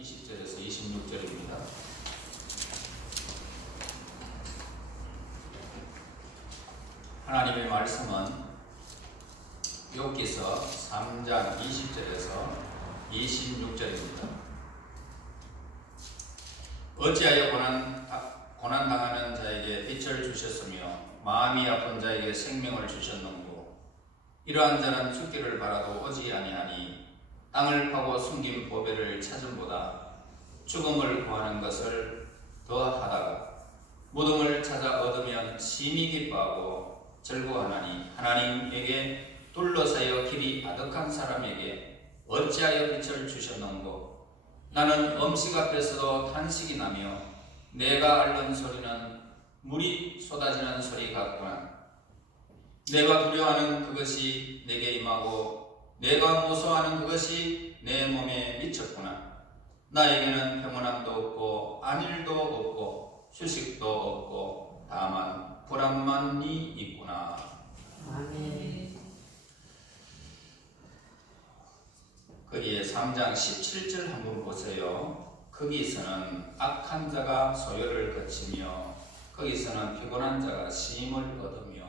20절에서 26절입니다. 하나님의 말씀은 욥기서 3장 20절에서 26절입니다. 어찌하여 고난당하는 자에게 빛을 주셨으며 마음이 아픈 자에게 생명을 주셨는고, 이러한 자는 죽기를 바라도 오지 아니하니 땅을 파고 숨긴 보배를 찾음보다 죽음을 구하는 것을 더하다가 무덤을 찾아 얻으면 심히 기뻐하고 즐거워하나니, 하나님에게 둘러싸여 길이 아득한 사람에게 어찌하여 빛을 주셨는고, 나는 음식 앞에서도 탄식이 나며 내가 앓는 소리는 물이 쏟아지는 소리 같구나. 내가 두려워하는 그것이 내게 임하고 내가 무서워하는 그것이 내 몸에 미쳤구나. 나에게는 평온함도 없고 안일도 없고 휴식도 없고 다만 불안만이 있구나. 아멘. 거기에 3장 17절 한번 보세요. 거기서는 악한 자가 소요를 거치며 거기서는 피곤한 자가 쉼을 얻으며,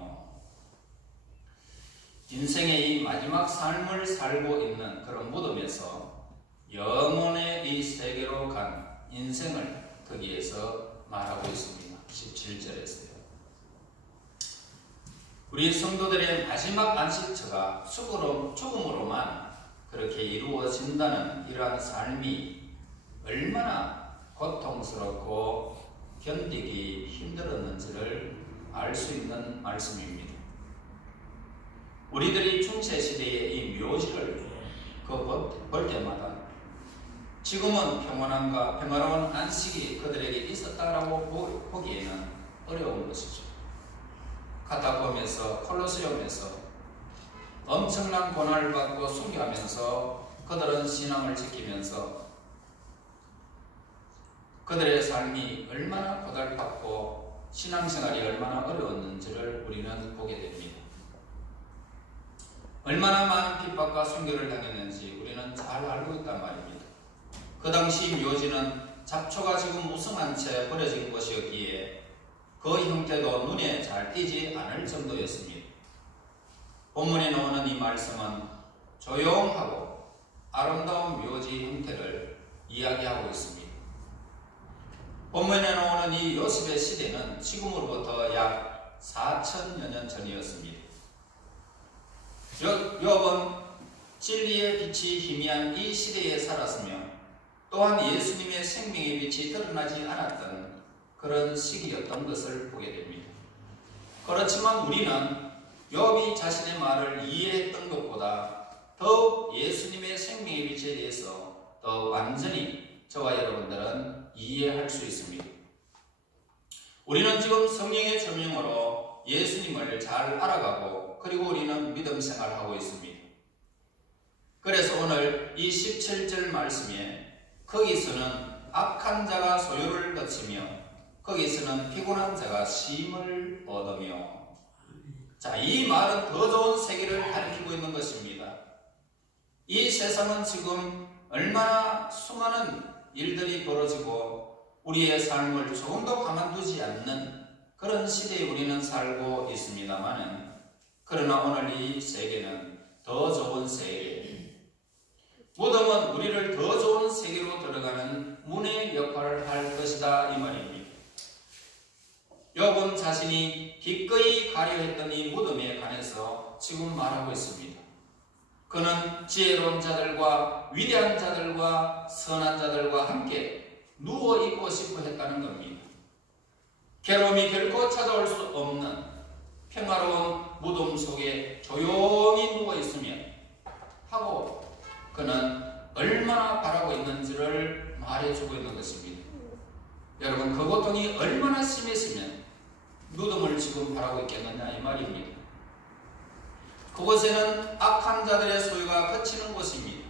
인생의 이 마지막 삶을 살고 있는 그런 무덤에서 영혼의 이 세계로 간 인생을 거기에서 말하고 있습니다. 17절에서요. 우리 성도들의 마지막 안식처가 죽음으로만 그렇게 이루어진다는 이러한 삶이 얼마나 고통스럽고 견디기 힘들었는지를 알 수 있는 말씀입니다. 우리들이 중세시대의 이 묘지를 볼 때마다 지금은 평온함과 평화로운 안식이 그들에게 있었다라고 보기에는 어려운 것이죠. 카타콤에서, 콜로세움에서 엄청난 고난을 받고 순교하면서 그들은 신앙을 지키면서 그들의 삶이 얼마나 고달팠고 신앙생활이 얼마나 어려웠는지를 우리는 보게 됩니다. 얼마나 많은 핍박과 순교를 당했는지 우리는 잘 알고 있단 말입니다. 그 당시 묘지는 잡초가 지금 무성한 채 버려진 곳이었기에 그 형태도 눈에 잘 띄지 않을 정도였습니다. 본문에 나오는 이 말씀은 조용하고 아름다운 묘지 형태를 이야기하고 있습니다. 본문에 나오는 이 요셉의 시대는 지금으로부터 약 4천여 년 전이었습니다. 욥은 진리의 빛이 희미한 이 시대에 살았으며 또한 예수님의 생명의 빛이 드러나지 않았던 그런 시기였던 것을 보게 됩니다. 그렇지만 우리는 욥이 자신의 말을 이해했던 것보다 더욱 예수님의 생명의 빛에 대해서 더 완전히 저와 여러분들은 이해할 수 있습니다. 우리는 지금 성령의 조명으로 예수님을 잘 알아가고 그리고 우리는 믿음 생활하고 있습니다. 그래서 오늘 이 17절 말씀에 거기서는 악한 자가 소요를 거치며 거기서는 피곤한 자가 쉼을 얻으며, 자, 이 말은 더 좋은 세계를 가리키고 있는 것입니다. 이 세상은 지금 얼마나 수많은 일들이 벌어지고 우리의 삶을 조금도 가만두지 않는 그런 시대에 우리는 살고 있습니다만은, 그러나 오늘 이 세계는 더 좋은 세계, 무덤은 우리를 더 좋은 세계로 들어가는 문의 역할을 할 것이다 이 말입니다. 욥은 자신이 기꺼이 가려 했던 이 무덤에 관해서 지금 말하고 있습니다. 그는 지혜로운 자들과 위대한 자들과 선한 자들과 함께 누워 있고 싶어 했다는 겁니다. 괴로움이 결코 찾아올 수 없는 평화로운 무덤 속에 조용히 누워 있으면 하고 그는 얼마나 바라고 있는지를 말해주고 있는 것입니다. 여러분, 그 고통이 얼마나 심했으면 무덤을 지금 바라고 있겠느냐 이 말입니다. 그곳에는 악한 자들의 소유가 그치는 곳입니다.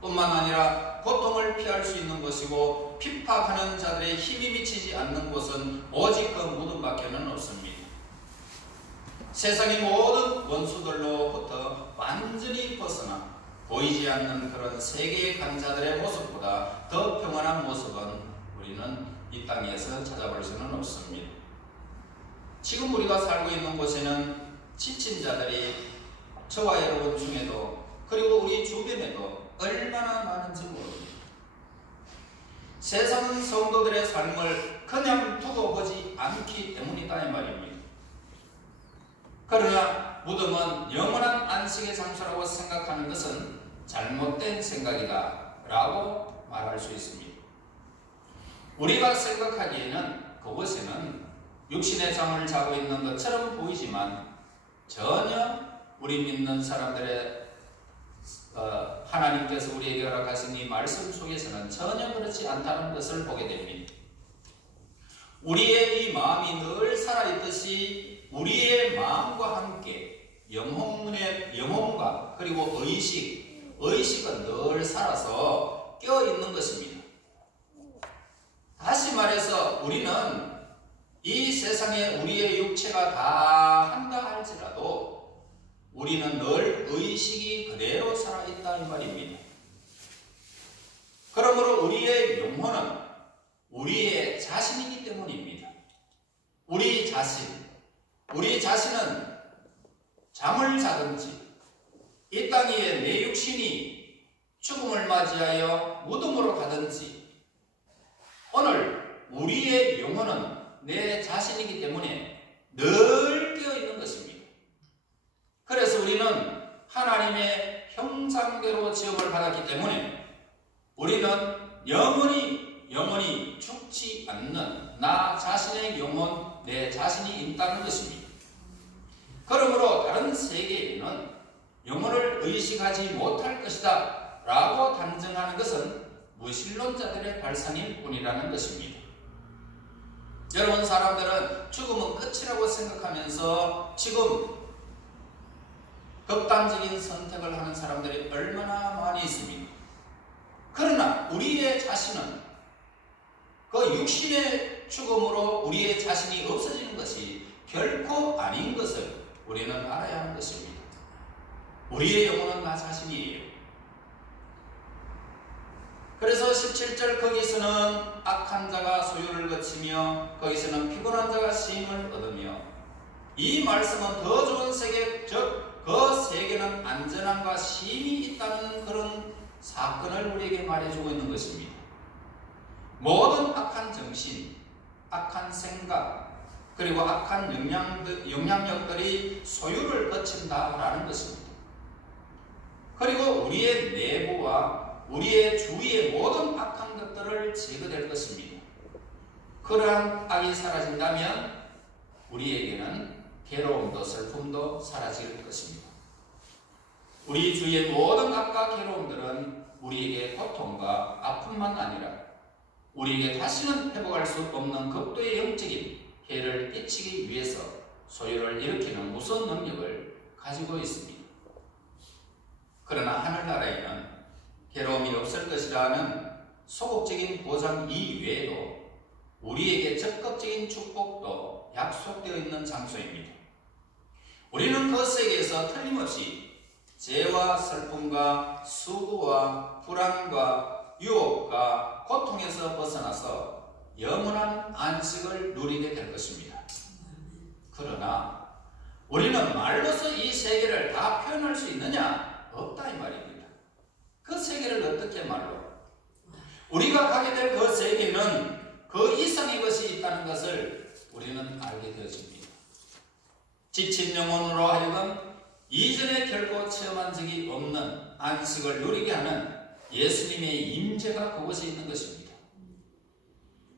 뿐만 아니라 고통을 피할 수 있는 곳이고 핍박하는 자들의 힘이 미치지 않는 곳은 오직 그 무덤밖에는 없습니다. 세상의 모든 원수들로부터 완전히 벗어나 보이지 않는 그런 세계 강자들의 모습보다 더 평안한 모습은 우리는 이 땅에서 찾아볼 수는 없습니다. 지금 우리가 살고 있는 곳에는 지친 자들이 저와 여러분 중에도 그리고 우리 주변에도 얼마나 많은지 모릅니다. 세상은 성도들의 삶을 그냥 두고 보지 않기 때문이다 이 말입니다. 그러나 무덤은 영원한 안식의 장소라고 생각하는 것은 잘못된 생각이다 라고 말할 수 있습니다. 우리가 생각하기에는 그곳에는 육신의 잠을 자고 있는 것처럼 보이지만 전혀 우리 믿는 사람들의 하나님께서 우리에게 허락하신 이 말씀 속에서는 전혀 그렇지 않다는 것을 보게 됩니다. 우리의 이 마음이 늘 살아있듯이 우리의 마음과 함께 영혼과 그리고 의식은 늘 살아서 깨어있는 것입니다. 다시 말해서 우리는 이 세상에 우리의 육체가 다 한다 할지라도 우리는 늘 의식이 그대로 살아있다 이 말입니다. 그러므로 우리의 영혼은 우리의 자신이기 때문입니다. 우리 자신은 잠을 자든지 이 땅 위에 내 육신이 죽음을 맞이하여 무덤으로 가든지 오늘 우리의 영혼은 내 자신이기 때문에 늘 깨어있는 것입니다. 그래서 우리는 하나님의 형상대로 지음을 받았기 때문에 우리는 영원히 죽지 않는 나 자신의 영혼, 내 자신이 있다는 것입니다. 그러므로 다른 세계에는 영혼을 의식하지 못할 것이다 라고 단정하는 것은 무신론자들의 발상일 뿐이라는 것입니다. 여러분, 사람들은 죽음은 끝이라고 생각하면서 지금 극단적인 선택을 하는 사람들이 얼마나 많이 있습니다. 그러나 우리의 자신은 그 육신의 죽음으로 우리의 자신이 없어지는 것이 결코 아닌 것을 우리는 알아야 하는 것입니다. 우리의 영혼은 나 자신이에요. 그래서 17절 거기서는 악한 자가 소유를 거치며 거기서는 피곤한 자가 쉼을 얻으며 이 말씀은 더 좋은 세계, 즉 그 세계는 안전함과 쉼이 있다는 그런 사건을 우리에게 말해주고 있는 것입니다. 모든 악한 정신, 악한 생각, 그리고 악한 영향력들이 소유를 거친다라는 것입니다. 그리고 우리의 내부와 우리의 주위의 모든 악한 것들을 제거될 것입니다. 그러한 악이 사라진다면 우리에게는 괴로움도 슬픔도 사라질 것입니다. 우리 주위의 모든 악과 괴로움들은 우리에게 고통과 아픔만 아니라 우리에게 다시는 회복할 수 없는 극도의 영적인 해를 끼치기 위해서 소유를 일으키는 무서운 능력을 가지고 있습니다. 그러나 하늘나라에는 괴로움이 없을 것이라는 소극적인 보장 이외에도 우리에게 적극적인 축복도 약속되어 있는 장소입니다. 우리는 그 세계에서 틀림없이 죄와 슬픔과 수고와 불안과 유혹과 고통에서 벗어나서 영원한 안식을 누리게 될 것입니다. 그러나 우리는 말로서 이 세계를 다 표현할 수 있느냐? 없다 이 말입니다. 그 세계를 어떻게 말로? 우리가 가게 될 그 세계는 그 이상의 것이 있다는 것을 우리는 알게 되어집니다. 지친 영혼으로 하여금 이전에 결코 체험한 적이 없는 안식을 누리게 하는 예수님의 임재가 그곳에 있는 것입니다.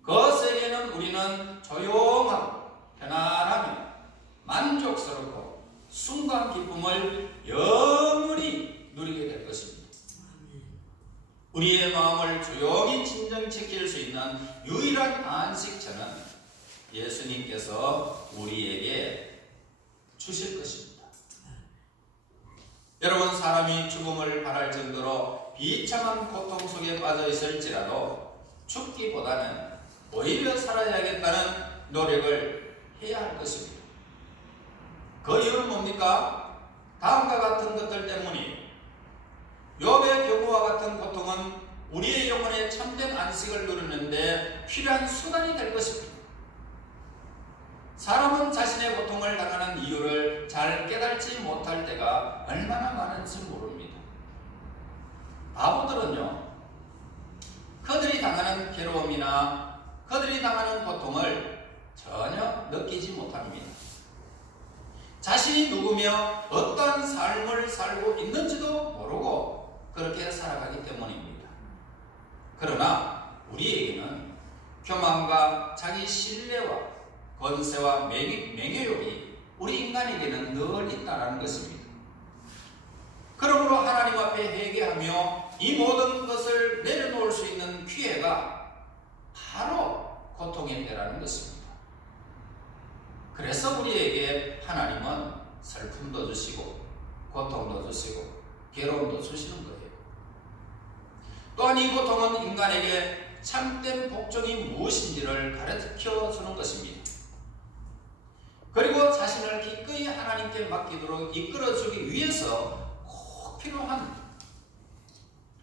그 세계는 우리는 조용하고 편안하며 만족스럽고 순간 기쁨을 영원히 누리게 될 것입니다. 우리의 마음을 조용히 진정시킬 수 있는 유일한 안식처는 예수님께서 우리에게 주실 것입니다. 여러분, 사람이 죽음을 바랄 정도로 비참한 고통 속에 빠져 있을지라도 죽기보다는 오히려 살아야겠다는 노력을 해야 할 것입니다. 그 이유는 뭡니까? 다음과 같은 것들 때문이에요. 욥의 경우와 같은 고통은 우리의 영혼의 참된 안식을 누리는데 필요한 수단이 될 것입니다. 사람은 자신의 고통을 당하는 이유를 잘 깨달지 못할 때가 얼마나 많은지 모릅니다. 바보들은요, 그들이 당하는 괴로움이나 그들이 당하는 고통을 전혀 느끼지 못합니다. 자신이 누구며 어떠한 삶을 살고 있는지도 모르고 그렇게 살아가기 때문입니다. 그러나 우리에게는 교만과 자기 신뢰와 권세와 명예욕이 우리 인간에게는 늘 있다는 것입니다. 그러므로 하나님 앞에 회개하며 이 모든 것을 내려놓을 수 있는 기회가 바로 고통의 때라는 것입니다. 그래서 우리에게 하나님은 슬픔도 주시고 고통도 주시고 괴로움도 주시는 거예요. 또한 이 고통은 인간에게 참된 복종이 무엇인지를 가르쳐 주는 것입니다. 그리고 자신을 기꺼이 하나님께 맡기도록 이끌어주기 위해서 꼭 필요한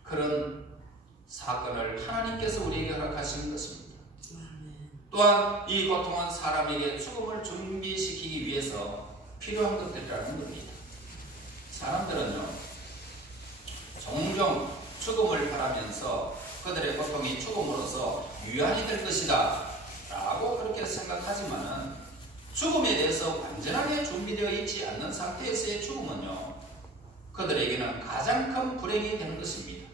그런 사건을 하나님께서 우리에게 허락하신 것입니다. 또한 이 고통은 사람에게 죽음을 준비시키기 위해서 필요한 것들이라는 겁니다. 사람들은요, 종종 죽음을 바라면서 그들의 고통이 죽음으로써 유한이 될 것이다 라고 그렇게 생각하지만은 죽음에 대해서 완전하게 준비되어 있지 않는 상태에서의 죽음은요, 그들에게는 가장 큰 불행이 되는 것입니다.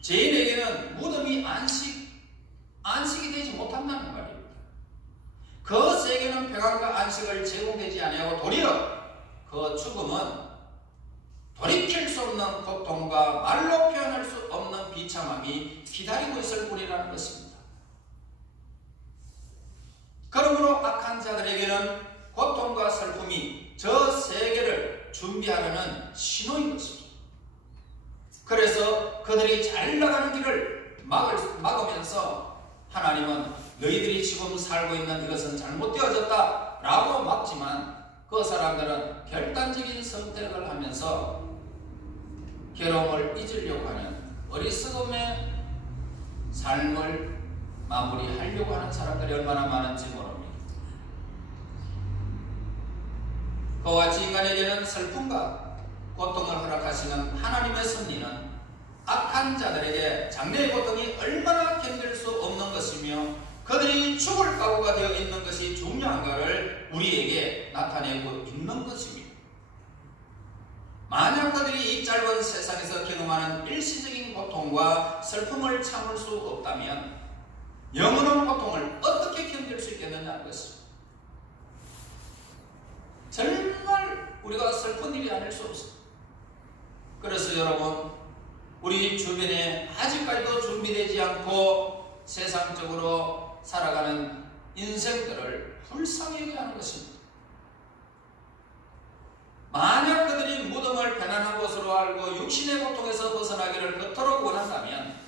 죄인에게는 무덤이 안식이 되지 못한다는 말입니다. 그 세계는 평안과 안식을 제공되지 아니하고 도리어 그 죽음은 돌이킬 수 없는 고통과 말로 표현할 수 없는 비참함이 기다리고 있을 뿐이라는 것입니다. 그러므로 악한 자들에게는 고통과 슬픔이 저 세계를 준비하려는 신호인 것입니다. 그래서 그들이 잘 나가는 길을 막으면서 하나님은 너희들이 지금 살고 있는 이것은 잘못되어졌다 라고 막지만 그 사람들은 결단적인 선택을 하면서 괴로움을 잊으려고 하는 어리석음의 삶을 마무리하려고 하는 사람들이 얼마나 많은지 모릅니다. 그와 같이 인간에게는 슬픔과 고통을 허락하시는 하나님의 섭리는 악한 자들에게 장래의 고통이 얼마나 견딜 수 없는 것이며 그들이 죽을 각오가 되어 있는 것이 중요한가를 우리에게 나타내고 있는 것입니다. 만약 그들이 이 짧은 세상에서 경험하는 일시적인 고통과 슬픔을 참을 수 없다면 영원한 고통을 어떻게 견딜 수 있겠느냐는 것입니다. 정말 우리가 슬픈 일이 아닐 수 없습니다. 그래서 여러분, 우리 주변에 아직까지도 준비되지 않고 세상적으로 살아가는 인생들을 불쌍히 여기는 것입니다. 만약 그들이 무덤을 편안한 곳으로 알고 육신의 고통에서 벗어나기를 그토록 원한다면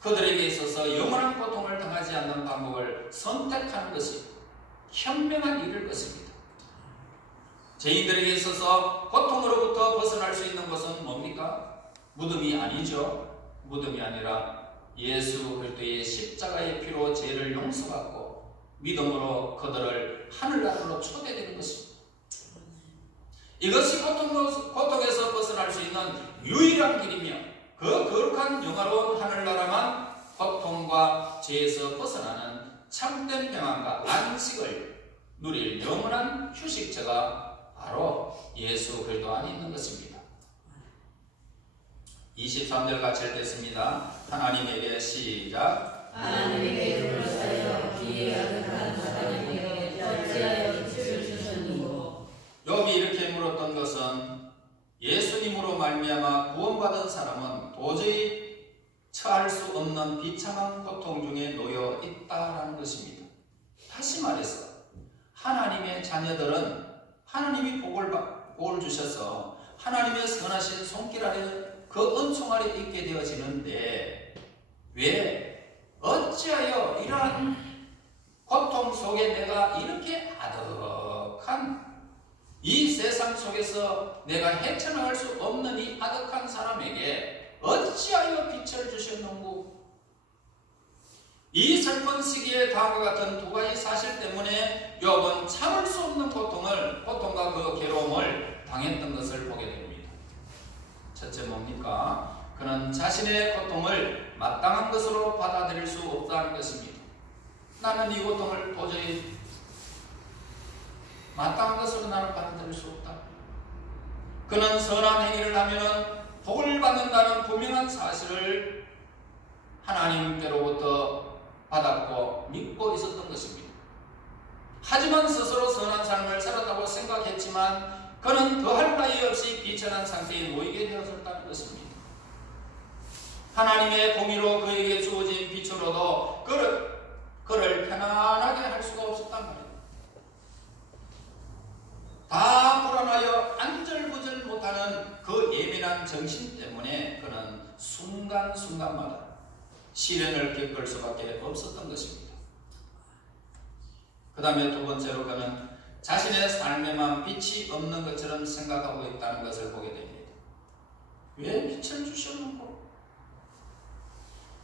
그들에게 있어서 영원한 고통을 당하지 않는 방법을 선택하는 것이 현명한 일일 것입니다. 죄인들에게 있어서 고통으로부터 벗어날 수 있는 것은 뭡니까? 무덤이 아니죠. 무덤이 아니라 예수 그리스도의 십자가의 피로 죄를 용서받고 믿음으로 그들을 하늘나라로 초대되는 것입니다. 이것이 고통에서 벗어날 수 있는 유일한 길이며 그 거룩한 영화로운 하늘나라만 고통과 죄에서 벗어나는 참된 평안과 안식을 누릴 영원한 휴식처가 바로 예수 그리스도 안에 있는 것입니다. 23절 같이 읽겠습니다. 하나님에게 시작. 하나님에게 둘러싸여 기이하던 사람에게 어찌하여 빛을 주셨는고. 욥이 이렇게 물었던 것은 예수님으로 말미암아 구원받은 사람은 도저히 처할 수 없는 비참한 고통 중에 놓여 있다라는 것입니다. 다시 말해서 하나님의 자녀들은 하나님이 복을 주셔서 하나님의 선하신 손길 아래 그 은총 아래 있게 되어지는데 왜 어찌하여 이러한 고통 속에 내가 이렇게 아득한 이 세상 속에서 내가 헤쳐나갈 수 없는 이 아득한 사람에게 어찌하여 빛을 주셨는고? 이 슬픈 시기에 다음과 같은 두 가지 사실 때문에 욥은 참을 수 없는 고통과 그 괴로움을 당했던 것을 보게 됩니다. 첫째 뭡니까? 그는 자신의 고통을 마땅한 것으로 받아들일 수 없다는 것입니다. 나는 이 고통을 도저히 마땅한 것으로 나는 받아들일 수 없다. 그는 선한 행위를 하면 복을 받는다는 분명한 사실을 하나님께로부터 받았고 믿고 있었던 것입니다. 하지만 스스로 선한 삶을 살았다고 생각했지만 그는 더할 나위 없이 비천한 상태에 놓이게 되었었다는 것입니다. 하나님의 공의로 그에게 주어진 빛으로도 그를 편안하게 할 수가 없었단 말입니다. 다 불안하여 안절부절 못하는 그 예민한 정신 때문에 그는 순간순간마다 시련을 겪을 수밖에 없었던 것입니다. 그 다음에 두 번째로 그는 자신의 삶에만 빛이 없는 것처럼 생각하고 있다는 것을 보게 됩니다. 왜 빛을 주셨는고?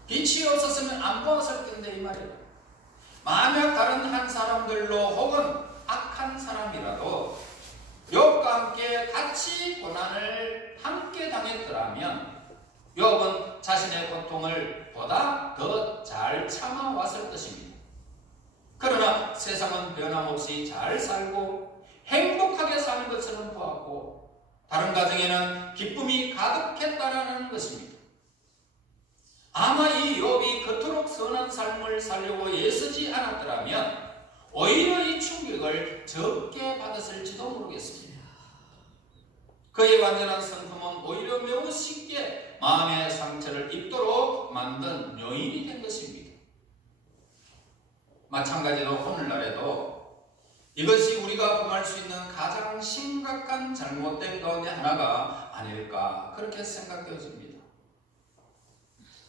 빛이 없었으면 안 보았을 텐데 이 말이에요. 만약 다른 한 사람들로 혹은 악한 사람이라도 욥과 함께 같이 고난을 함께 당했더라면 욥은 자신의 고통을 보다 더 잘 참아왔을 것입니다. 그러나 세상은 변함없이 잘 살고 행복하게 사는 것처럼 보았고 다른 가정에는 기쁨이 가득했다라는 것입니다. 아마 이 욥이 그토록 선한 삶을 살려고 애쓰지 않았더라면 오히려 이 충격을 적게 받았을지도 모르겠습니다. 그의 완전한 성품은 오히려 매우 쉽게 마음의 상처를 입도록 만든 요인이 된 것입니다. 마찬가지로 오늘날에도 이것이 우리가 범할 수 있는 가장 심각한 잘못된 가운데 하나가 아닐까 그렇게 생각되어집니다.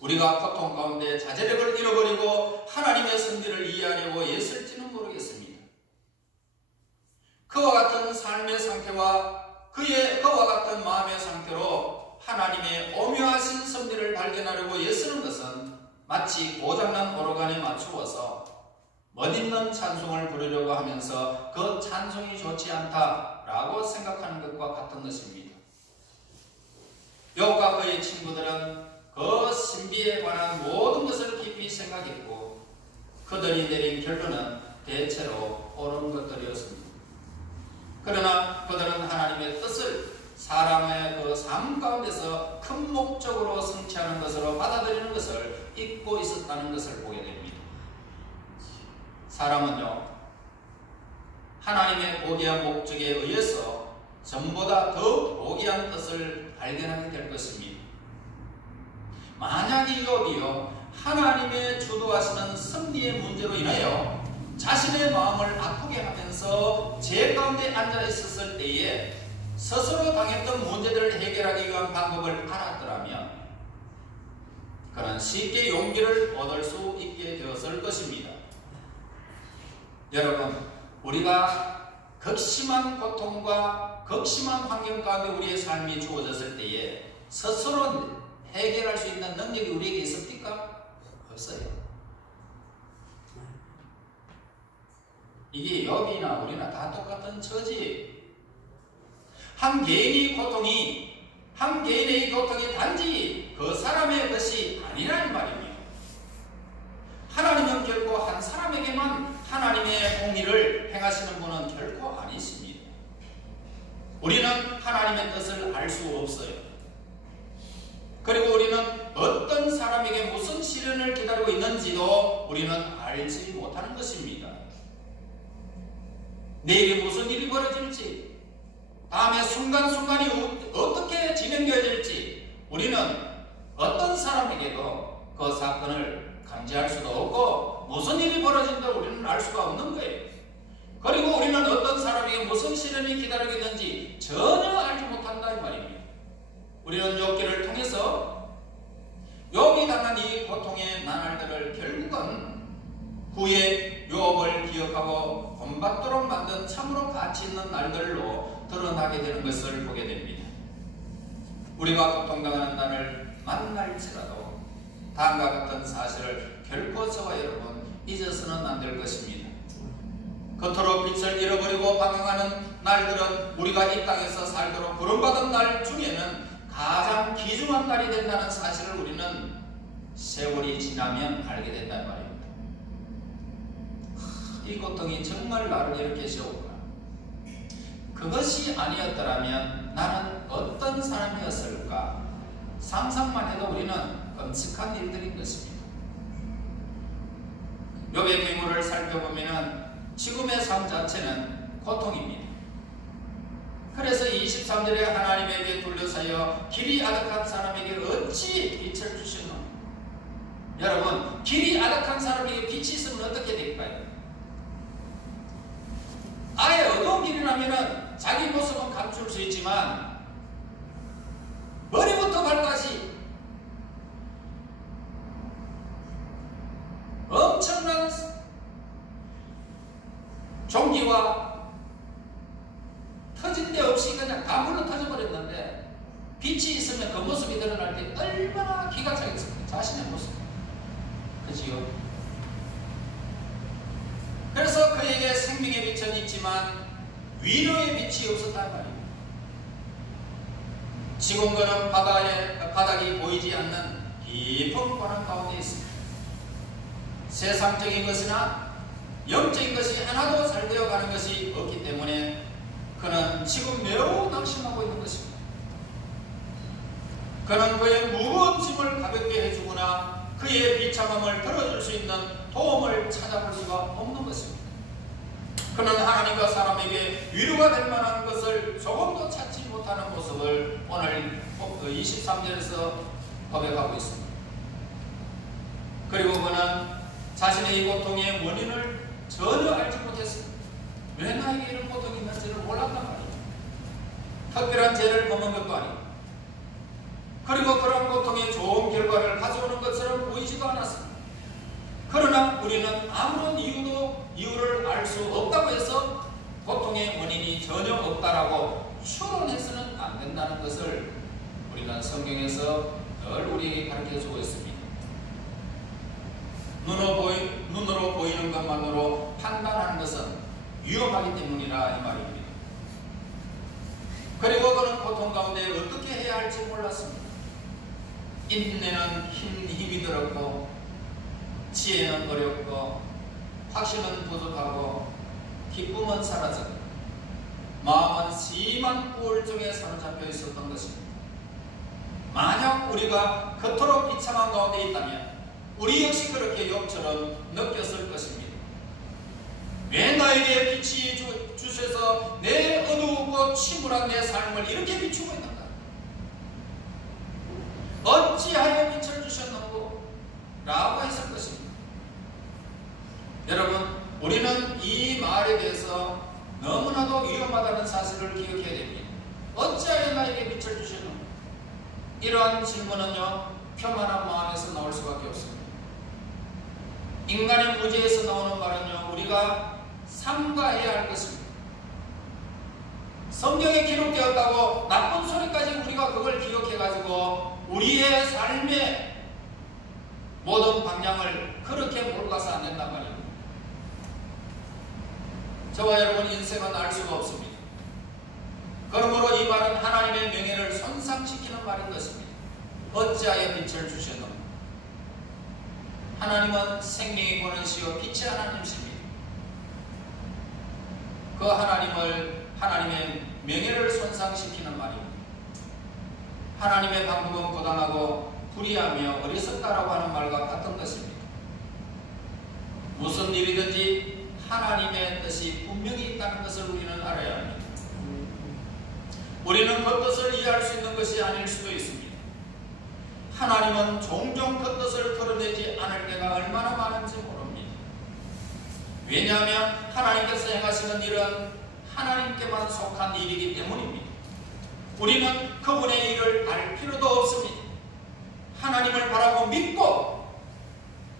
우리가 고통 가운데 자제력을 잃어버리고 하나님의 섭리를 이해하려고 애쓸지는 모르겠습니다. 그와 같은 삶의 상태와 그와 같은 마음의 상태로 하나님의 오묘하신 섭리를 발견하려고 애쓰는 것은 마치 고장난 오르간에 맞추어서 멋있는 찬송을 부르려고 하면서 그 찬송이 좋지 않다라고 생각하는 것과 같은 것입니다. 욥과 그의 친구들은 그 신비에 관한 모든 것을 깊이 생각했고 그들이 내린 결론은 대체로 옳은 것들이었습니다. 그러나 그들은 하나님의 뜻을 사람의 그 삶 가운데서 큰 목적으로 성취하는 것으로 받아들이는 것을 잊고 있었다는 것을 보게 됩니다. 사람은요, 하나님의 고귀한 목적에 의해서 전보다 더 고귀한 뜻을 발견하게 될 것입니다. 만약 이 욥이요 하나님의 주도하시는 섭리의 문제로 인하여 자신의 마음을 아프게 하면서 죄 가운데 앉아 있었을 때에 스스로 당했던 문제들을 해결하기 위한 방법을 알았더라면 그는 쉽게 용기를 얻을 수 있게 되었을 것입니다. 여러분, 우리가 극심한 고통과 극심한 환경 가운데 우리의 삶이 주어졌을 때에 스스로 해결할 수 있는 능력이 우리에게 있습니까? 없어요. 이게 욥이나 우리나 다 똑같은 처지. 한 개인의 고통이 단지 그 사람의 것이 아니라는 말입니다. 하나님은 결코 한 사람에게만 하나님의 공의를 행하시는 분은 결코 아니십니다. 우리는 하나님의 뜻을 알 수 없어요. 그리고 우리는 어떤 사람에게 무슨 시련을 기다리고 있는지도 우리는 알지 못하는 것입니다. 내일이 무슨 일이 벌어질지, 다음에 순간순간이 어떻게 진행되어질지 우리는 어떤 사람에게도 그 사건을 감지할 수도 없고 무슨 일이 벌어진다고 우리는 알 수가 없는 거예요. 그리고 우리는 어떤 사람에게 무슨 시련이 기다리고 있는지 전혀 알지 못한다 이 말입니다. 우리는 욥기를 통해서 욥이 당한 이 고통의 나날들을 결국은 그의 욥을 기억하고 본받도록 만든 참으로 가치 있는 날들로 드러나게 되는 것을 보게 됩니다. 우리가 고통당하는 날을 만날지라도 다음과 같은 사실을 결코 저와 여러분 잊어서는 안 될 것입니다. 겉으로 빛을 잃어버리고 방황하는 날들은 우리가 이 땅에서 살도록 부름받은 날 중에는 가장 귀중한 날이 된다는 사실을 우리는 세월이 지나면 알게 된다는 말입니다. 이 고통이 정말 나를 이렇게 세울까? 그것이 아니었더라면 나는 어떤 사람이었을까? 상상만 해도 우리는 끔찍한 일들인 것입니다. 욥의 괴물을 살펴보면 지금의 삶 자체는 고통입니다. 그래서 23절에 하나님에게 둘러싸여 길이 아득한 사람에게 어찌 빛을 주시노? 여러분, 길이 아득한 사람에게 빛이 있으면 어떻게 될까요? 아예 어두운 길이라면 자기 모습은 감출 수 있지만 머리부터 발까지 엄청난 종기와 터진 데 없이 그냥 다 물러 터져버렸는데 빛이 있으면 그 모습이 드러날 때 얼마나 기가 차겠습니까? 자신의 모습. 그지요? 그래서 그에게 생명의 빛은 있지만 위로의 빛이 없었단 말입니다. 지금 그는 바닥이 보이지 않는 깊은 고난 가운데 있습니다. 세상적인 것이나 영적인 것이 하나도 잘 되어가는 것이 없기 때문에 그는 지금 매우 낙심하고 있는 것입니다. 그는 그의 무거운 짐을 가볍게 해주거나 그의 비참함을 들어줄 수 있는 도움을 찾아볼 수가 없는 것입니다. 그는 하나님과 사람에게 위로가 될 만한 것을 조금도 찾지 못하는 모습을 오늘 23절에서 고백하고 있습니다. 그리고 그는 자신의 이 고통의 원인을 전혀 알지 못했습니다. 왜 나에게 이런 고통이 있는지를 몰랐단 말이에요. 특별한 죄를 범한 것도 아니고 그리고 그런 고통의 좋은 결과를 가져오는 것처럼 보이지도 않았습니다. 그러나 우리는 아무런 이유를 알 수 없다고 해서 고통의 원인이 전혀 없다라고 추론해서는 안 된다는 것을 우리는 성경에서 늘 우리에게 가르쳐주고 있습니다. 눈으로 보이는 것만으로 판단하는 것은 위험하기 때문이라 이 말입니다. 그리고 그는 고통 가운데 어떻게 해야 할지 몰랐습니다. 인내는 힘이 들었고 지혜는 어렵고 확신은 부족하고 기쁨은 사라졌고 마음은 심한 우울증에 사로잡혀 있었던 것입니다. 만약 우리가 그토록 비참한 가운데 있다면 우리 역시 그렇게 욥처럼 느꼈을 것입니다. 왜 나에게 빛이 주셔서 내 어두우고 침울한 내 삶을 이렇게 비추고 있는가? 어찌하여 빛을 주셨는고? 라고 했을 것입니다. 여러분, 우리는 이 말에 대해서 너무나도 위험하다는 사실을 기억해야 됩니다. 어찌하여 나에게 빛을 주셨는가? 이러한 질문은요, 교만한 마음에서 나올 수밖에 없습니다. 인간의 무지에서 나오는 말은요, 우리가 삼가해야 할 것입니다. 성경에 기록되었다고 나쁜 소리까지 우리가 그걸 기억해가지고 우리의 삶의 모든 방향을 그렇게 몰고 가서 안 된단 말입니다. 저와 여러분 인생은 알 수가 없습니다. 그러므로 이 말은 하나님의 명예를 손상시키는 말인 것입니다. 어찌하여 빛을 주셨노? 하나님은 생명의 권능이시여 빛의 하나님이십니다. 그 하나님의 명예를 손상시키는 말입니다. 하나님의 방법은 부당하고 불의하며 어리석다라고 하는 말과 같은 것입니다. 무슨 일이든지 하나님의 뜻이 분명히 있다는 것을 우리는 알아야 합니다. 우리는 그 뜻을 이해할 수 있는 것이 아닐 수도 있습니다. 하나님은 종종 그 뜻을 드러내지 않을 때가 얼마나 많은지 모릅니다. 왜냐하면 하나님께서 행하시는 일은 하나님께만 속한 일이기 때문입니다. 우리는 그분의 일을 알 필요도 없습니다. 하나님을 바라고 믿고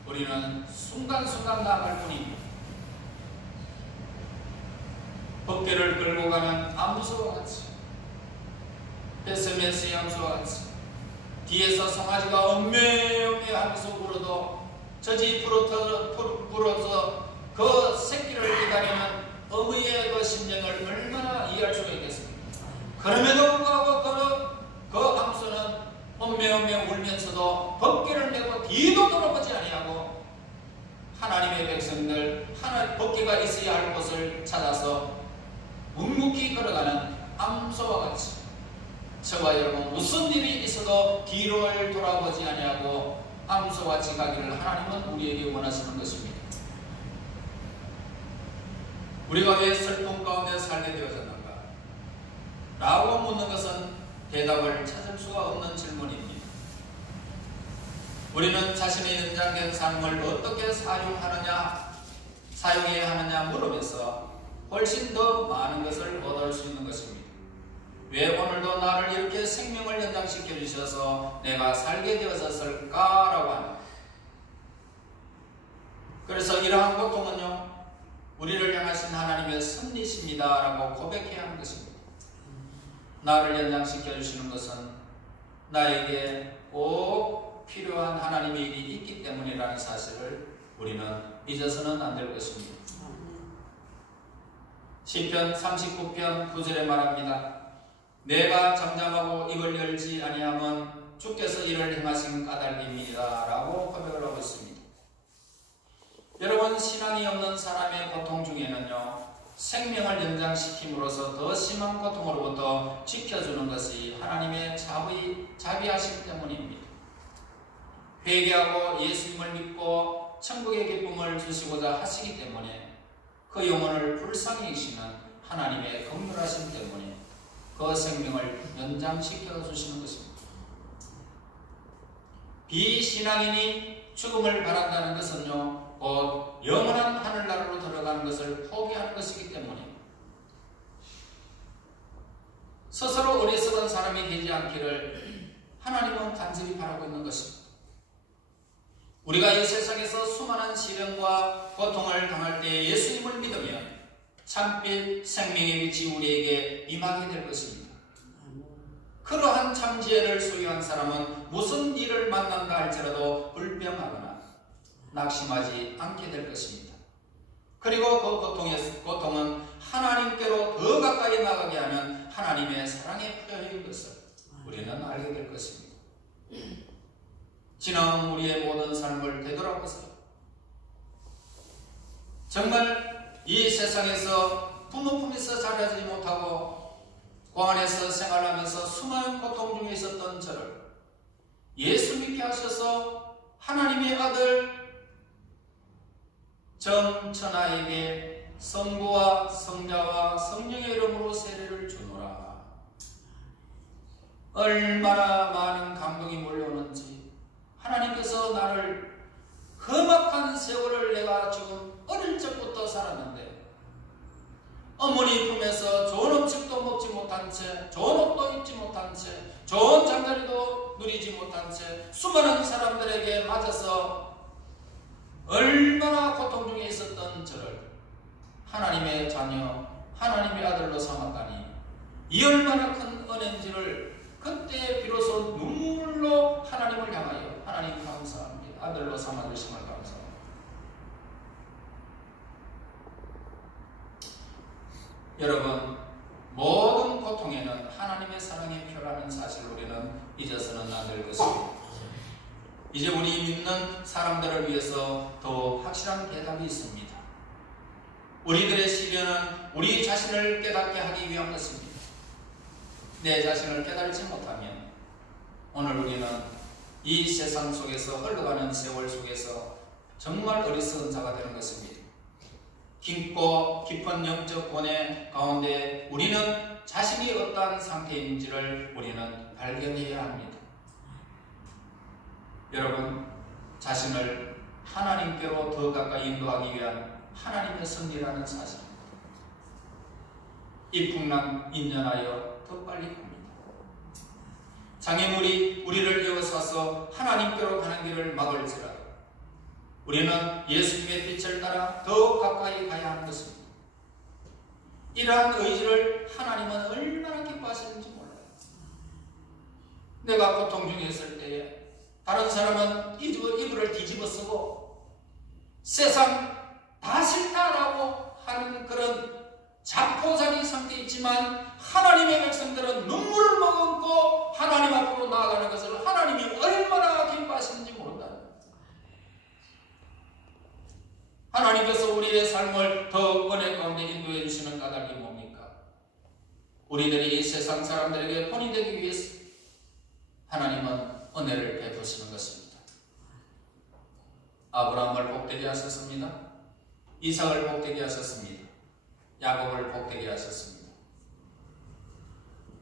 우리는 순간순간 나아갈 뿐입니다. 법궤를 끌고 가는 아무 암소와 같이, 베스메스의 암소와 같이 뒤에서 송아지가 엄매엄매 하면서 울어도 젖이 불어서 그 새끼를 기다리는 어머니의 그 심정을 얼마나 이해할 수가 있겠습니까? 그럼에도 불구하고 그 암소는 엄매엄매 울면서도 벗개를 메고 뒤도 돌아보지 아니하고 하나님의 백성들, 벗개가 있어야 할 곳을 찾아서 묵묵히 걸어가는 암소와 같이 저와 여러분 무슨 일이 있어도 뒤를 돌아보지 아니하고 암소와 같이 가기를 하나님은 우리에게 원하시는 것입니다. 우리가 왜 슬픔 가운데 살게 되어졌는가? 라고 묻는 것은 대답을 찾을 수가 없는 질문입니다. 우리는 자신의 연장된 삶을 어떻게 사용해야 하느냐 물으면서 훨씬 더 많은 것을 얻을 수 있는 것입니다. 왜 오늘도 나를 이렇게 생명을 연장시켜 주셔서 내가 살게 되어졌을까라고 하는, 그래서 이러한 고통은요 우리를 향하신 하나님의 섭리십니다 라고 고백해야 하는 것입니다. 나를 연장시켜 주시는 것은 나에게 꼭 필요한 하나님의 일이 있기 때문이라는 사실을 우리는 잊어서는 안 될 것입니다. 시편 39편 9절에 말합니다. 내가 잠잠하고 입을 열지 아니하면 주께서 이를 행하신 까닭입니다 라고 고백을 하고 있습니다. 여러분, 신앙이 없는 사람의 고통 중에는요 생명을 연장시킴으로써 더 심한 고통으로부터 지켜주는 것이 하나님의 자비하심 때문입니다. 회개하고 예수님을 믿고 천국의 기쁨을 주시고자 하시기 때문에 그 영혼을 불쌍히 여기시는 하나님의 긍휼하심 때문에 그 생명을 연장시켜 주시는 것입니다. 비신앙인이 죽음을 바란다는 것은요 곧 영원한 하늘나라로 들어가는 것을 포기하는 것이기 때문에 스스로 어리석은 사람이 되지 않기를 하나님은 간절히 바라고 있는 것입니다. 우리가 이 세상에서 수많은 시련과 고통을 당할 때 예수님을 믿으면 참빛 생명의 빛이 우리에게 임하게 될 것입니다. 그러한 참지혜를 소유한 사람은 무슨 일을 만난다 할지라도 불평하거나 낙심하지 않게 될 것입니다. 그리고 그 고통은 하나님께로 더 가까이 나가게 하는 하나님의 사랑의 표현인 것을 우리는 알게 될 것입니다. 지나온 우리의 모든 삶을 되돌아보세요. 정말 이 세상에서 부모 품에서 자라지 못하고 공안에서 생활하면서 수많은 고통 중에 있었던 저를 예수 믿게 하셔서 하나님의 아들 정천하에게 성부와 성자와 성령의 이름으로 세례를 주노라. 얼마나 많은 감동이 몰려오는지. 하나님께서 나를 험악한 세월을 내가 지금 어릴 적부터 살았는데 어머니 품에서 좋은 음식도 먹지 못한 채, 좋은 옷도 입지 못한 채, 좋은 잠자리도 누리지 못한 채 수많은 사람들에게 맞아서 얼마나 고통 중에 있었던 저를 하나님의 자녀, 하나님의 아들로 삼았다니 이 얼마나 큰 은혜인지를 그때 비로소 눈물로 하나님을 향하여 하나님 감사합니다. 아들로 삼아주심을 감사합니다. 여러분, 모든 고통에는 하나님의 사랑의 표라는 사실을 우리는 잊어서는 안 될 것입니다. 이제 우리 믿는 사람들을 위해서 더 확실한 대답이 있습니다. 우리들의 시련은 우리 자신을 깨닫게 하기 위한 것입니다. 내 자신을 깨달지 못하면 오늘 우리는 이 세상 속에서 흘러가는 세월 속에서 정말 어리석은 자가 되는 것입니다. 깊고 깊은 영적 고뇌 가운데 우리는 자신이 어떠한 상태인지를 우리는 발견해야 합니다. 여러분, 자신을 하나님께로 더 가까이 인도하기 위한 하나님의 섭리라는 사실, 이 풍랑 인연하여 더 빨리 갑니다. 장애물이 우리를 에워싸서 하나님께로 가는 길을 막을지라도 우리는 예수님의 빛을 따라 더욱 가까이 가야 하는 것입니다. 이러한 의지를 하나님은 얼마나 기뻐하시는지 몰라요. 내가 고통 중에 있을 때에 다른 사람은 이불을 뒤집어 쓰고 세상 다 싫다라고 하는 그런 자포자기 상태에 있지만 하나님의 백성들은 눈물을 머금고 하나님 앞으로 나아가는 것을 하나님이 얼마나 기뻐하시는지 모른다는 거예요. 하나님께서 우리의 삶을 더욱 은혜 가운데 인도해 주시는 까닭이 뭡니까? 우리들이 이 세상 사람들에게 본이 되기 위해서 하나님은 은혜를 베푸시는 것입니다. 아브라함을 복되게 하셨습니다. 이삭을 복되게 하셨습니다. 야곱을 복되게 하셨습니다.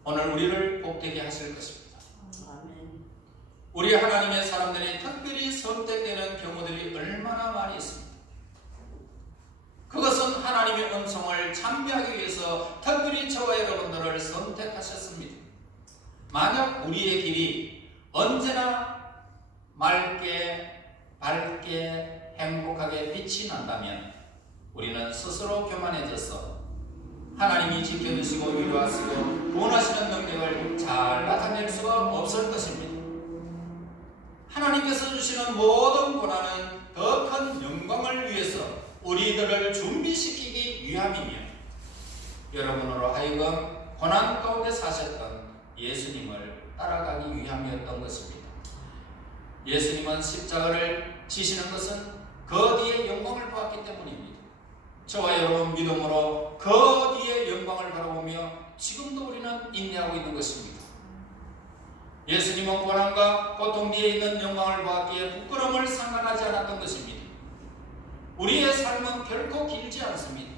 오늘 우리를 복되게 하실 것입니다. 우리 하나님의 사람들이 특별히 선택되는 경우들이 얼마나 많이 있습니다. 그것은 하나님의 음성을 찬미하기 위해서 특별히 저와 여러분들을 선택하셨습니다. 만약 우리의 길이 언제나 맑게, 밝게, 행복하게 빛이 난다면 우리는 스스로 교만해져서 하나님이 지켜주시고 위로하시고 구원하시는 능력을 잘 나타낼 수가 없을 것입니다. 하나님께서 주시는 모든 고난은 더 큰 영광을 위해서 우리들을 준비시키기 위함이며 여러분으로 하여금 고난 가운데 사셨던 예수님을 따라가기 위함이었던 것입니다. 예수님은 십자가를 지시는 것은 그 뒤에 영광을 보았기 때문입니다. 저와 여러분 믿음으로 그 뒤에 영광을 바라보며 지금도 우리는 인내하고 있는 것입니다. 예수님은 고난과 고통 뒤에 있는 영광을 보았기에 부끄러움을 상관하지 않았던 것입니다. 우리의 삶은 결코 길지 않습니다.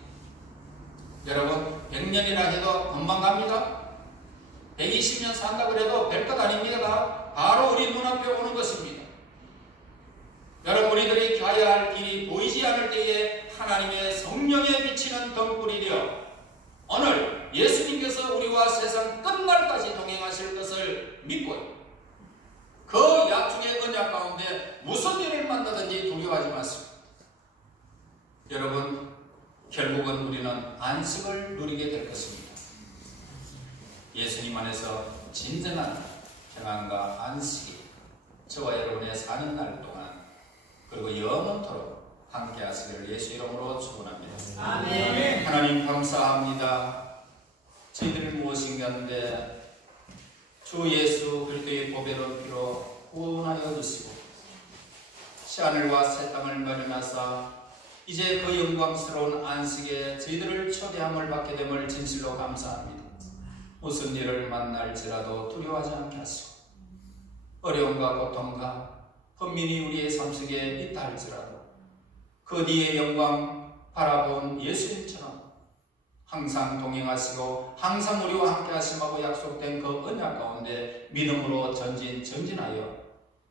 여러분 100년이라 해도 금방 갑니다. 120년 산다 그래도 별것 아닙니다. 바로 우리 눈앞에 오는 것입니다. 여러분 우리들이 가야 할 길이 보이지 않을 때에 하나님의 성령에 비치는 등불이 되어 오늘 예수님께서 우리와 세상 끝날까지 동행하실 것을 믿고요. 그 약속의 언약 가운데 무슨 일을 만나든지 두려워하지 마십시오. 여러분 결국은 우리는 안식을 누리게 될 것입니다. 예수님 안에서 진정한 평안과 안식이 저와 여러분의 사는 날 동안 그리고 영원토록 함께 하시기를 예수 이름으로 축원합니다. 아멘. 하나님 감사합니다. 저희들이 무엇인가인데 주 예수 그리스도의 보배로운 피로 구원하여 주시고 새하늘과 새 땅을 마련하사 이제 그 영광스러운 안식에 저희들을 초대함을 받게 됨을 진실로 감사합니다. 무슨 일을 만날지라도 두려워하지 않게 하시고 어려움과 고통과 번민이 우리의 삶 속에 있다 할지라도 그 뒤의 영광 바라본 예수님처럼 항상 동행하시고 항상 우리와 함께 하심하고 약속된 그 언약 가운데 믿음으로 전진하여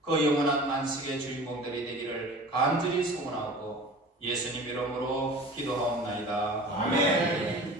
그 영원한 안식의 주인공들이 되기를 간절히 소원하고 예수님 이름으로 기도하옵나이다. 아멘.